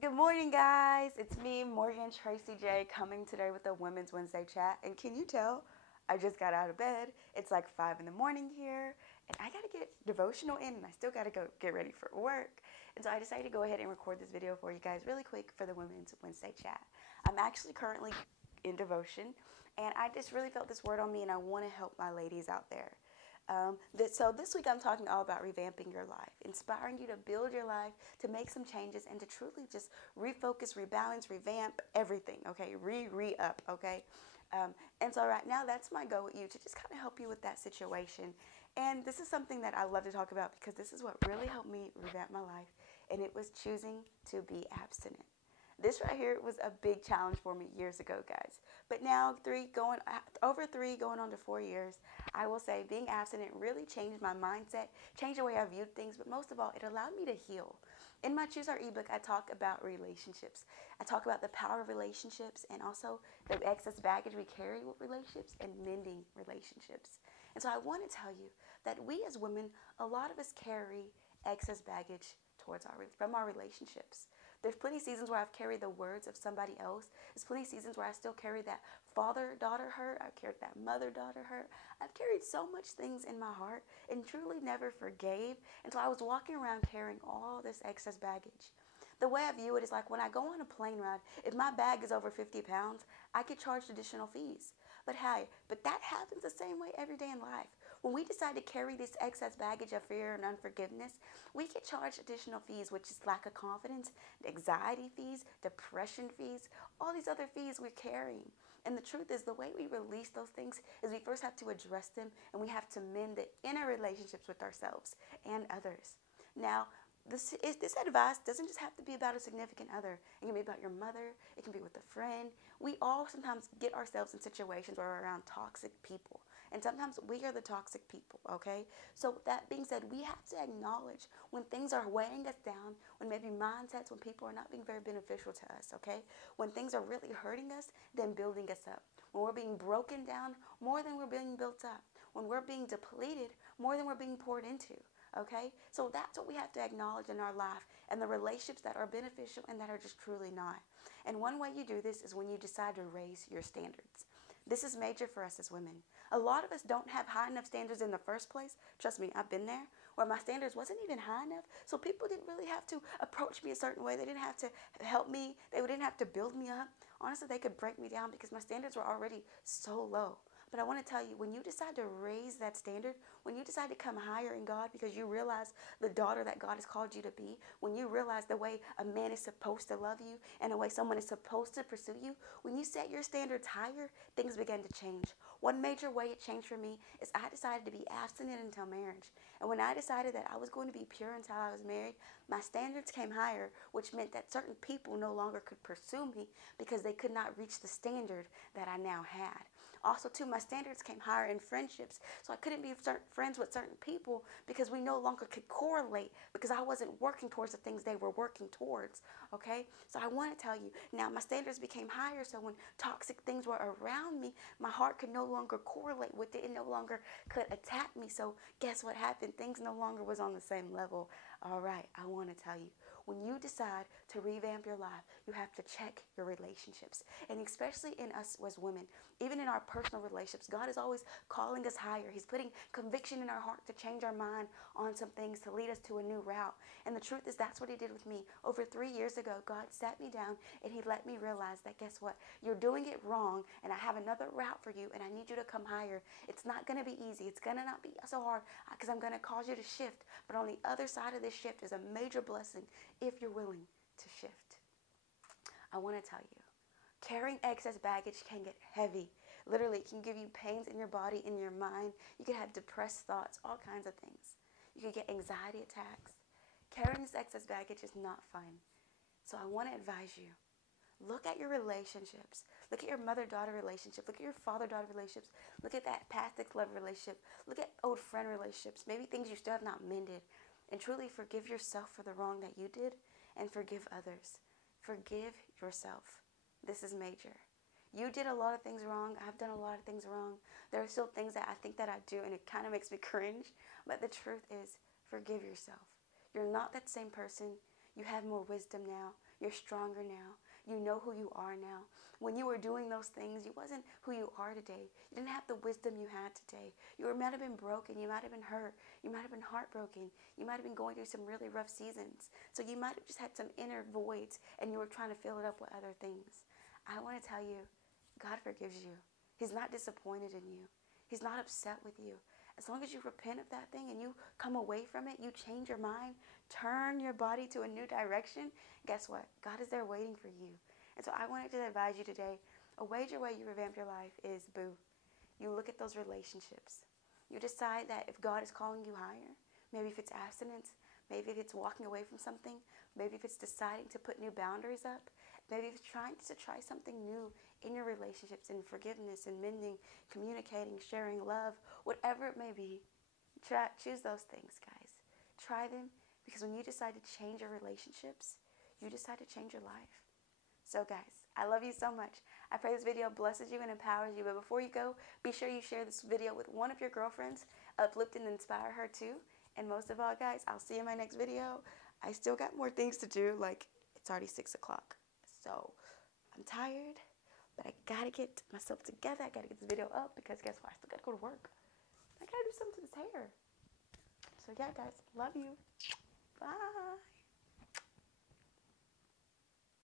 Good morning, guys. It's me, Morgan Tracy J, coming today with a Women's Wednesday chat. And can you tell? I just got out of bed. It's like 5 in the morning here, and I gotta get devotional in, and I still gotta go get ready for work. And so I decided to go ahead and record this video for you guys really quick for the Women's Wednesday chat. I'm actually currently in devotion, and I just really felt this word on me, and I want to help my ladies out there. So this week I'm talking all about revamping your life, inspiring you to build your life, to make some changes, and to truly just refocus, rebalance, revamp everything. Okay, re-up. Okay, and so right now that's my goal with you, to just kind of help you with that situation. And this is something that I love to talk about because this is what really helped me revamp my life, and it was choosing to be abstinent. This right here was a big challenge for me years ago, guys. But now, over 4 years, I will say being abstinent really changed my mindset, changed the way I viewed things, but most of all, it allowed me to heal. In my Choose Our ebook, I talk about relationships. I talk about the power of relationships and also the excess baggage we carry with relationships and mending relationships. And so I want to tell you that we as women, a lot of us carry excess baggage from our relationships. There's plenty of seasons where I've carried the words of somebody else. There's plenty of seasons where I still carry that father-daughter hurt. I've carried that mother-daughter hurt. I've carried so much things in my heart and truly never forgave. And so I was walking around carrying all this excess baggage. The way I view it is like when I go on a plane ride, if my bag is over 50 pounds, I get charged additional fees. But that happens the same way every day in life. When we decide to carry this excess baggage of fear and unforgiveness, we get charged additional fees, which is lack of confidence, anxiety fees, depression fees, all these other fees we're carrying. And the truth is, the way we release those things is we first have to address them, and we have to mend the inner relationships with ourselves and others. Now, this advice doesn't just have to be about a significant other. It can be about your mother. It can be with a friend. We all sometimes get ourselves in situations where we're around toxic people. And sometimes we are the toxic people, okay? So that being said, we have to acknowledge when things are weighing us down, when maybe mindsets, when people are not being very beneficial to us, okay? When things are really hurting us, then building us up. When we're being broken down more than we're being built up. When we're being depleted more than we're being poured into. Okay, so that's what we have to acknowledge in our life, and the relationships that are beneficial and that are just truly not. And one way you do this is when you decide to raise your standards. This is major for us as women. A lot of us don't have high enough standards in the first place. Trust me, I've been there, where my standards wasn't even high enough. So people didn't really have to approach me a certain way. They didn't have to help me. They didn't have to build me up. Honestly, they could break me down because my standards were already so low. But I want to tell you, when you decide to raise that standard, when you decide to come higher in God because you realize the daughter that God has called you to be, when you realize the way a man is supposed to love you and the way someone is supposed to pursue you, when you set your standards higher, things begin to change. One major way it changed for me is I decided to be abstinent until marriage. And when I decided that I was going to be pure until I was married, my standards came higher, which meant that certain people no longer could pursue me because they could not reach the standard that I now had. Also, too, my standards came higher in friendships. So I couldn't be friends with certain people because we no longer could correlate because I wasn't working towards the things they were working towards. Okay? So I want to tell you, now my standards became higher. So when toxic things were around me, my heart could no longer correlate with it. It no longer could attack me. So guess what happened? Things no longer was on the same level. All right, I want to tell you, when you decide to revamp your life, you have to check your relationships. And especially in us as women, even in our personal relationships, God is always calling us higher. He's putting conviction in our heart to change our mind on some things, to lead us to a new route. And the truth is, that's what He did with me. Over 3 years ago, God sat me down and He let me realize that, guess what? You're doing it wrong, and I have another route for you, and I need you to come higher. It's not going to be easy. It's going to not be so hard because I'm going to cause you to shift. But on the other side of this shift is a major blessing if you're willing to shift. I want to tell you, carrying excess baggage can get heavy. Literally, it can give you pains in your body, in your mind. You could have depressed thoughts, all kinds of things. You could get anxiety attacks. Carrying this excess baggage is not fun. So I want to advise you, look at your relationships. Look at your mother-daughter relationship. Look at your father-daughter relationships. Look at that past ex-love relationship. Look at old friend relationships. Maybe things you still have not mended. And truly forgive yourself for the wrong that you did and forgive others. Forgive yourself. This is major. You did a lot of things wrong. I've done a lot of things wrong. There are still things that I think that I do, and it kind of makes me cringe. But the truth is, forgive yourself. You're not that same person. You have more wisdom now. You're stronger now. You know who you are now. When you were doing those things, you wasn't who you are today. You didn't have the wisdom you had today. You might have been broken. You might have been hurt. You might have been heartbroken. You might have been going through some really rough seasons. So you might have just had some inner voids and you were trying to fill it up with other things. I want to tell you, God forgives you. He's not disappointed in you. He's not upset with you. As long as you repent of that thing and you come away from it, you change your mind, turn your body to a new direction, guess what? God is there waiting for you. And so I wanted to advise you today, a major way you revamp your life is boo. You look at those relationships. You decide that if God is calling you higher, maybe if it's abstinence, maybe if it's walking away from something, maybe if it's deciding to put new boundaries up, maybe if it's trying to try something new in your relationships, in forgiveness and mending, communicating, sharing love, whatever it may be, choose those things, guys. Try them, because when you decide to change your relationships, you decide to change your life. So guys, I love you so much. I pray this video blesses you and empowers you. But before you go, be sure you share this video with one of your girlfriends. Uplift and inspire her too. And most of all, guys, I'll see you in my next video. I still got more things to do. Like, it's already 6 o'clock. So I'm tired, but I gotta get myself together. I gotta get this video up because guess what? I still gotta go to work. I gotta do something to this hair. So yeah, guys, love you. Bye.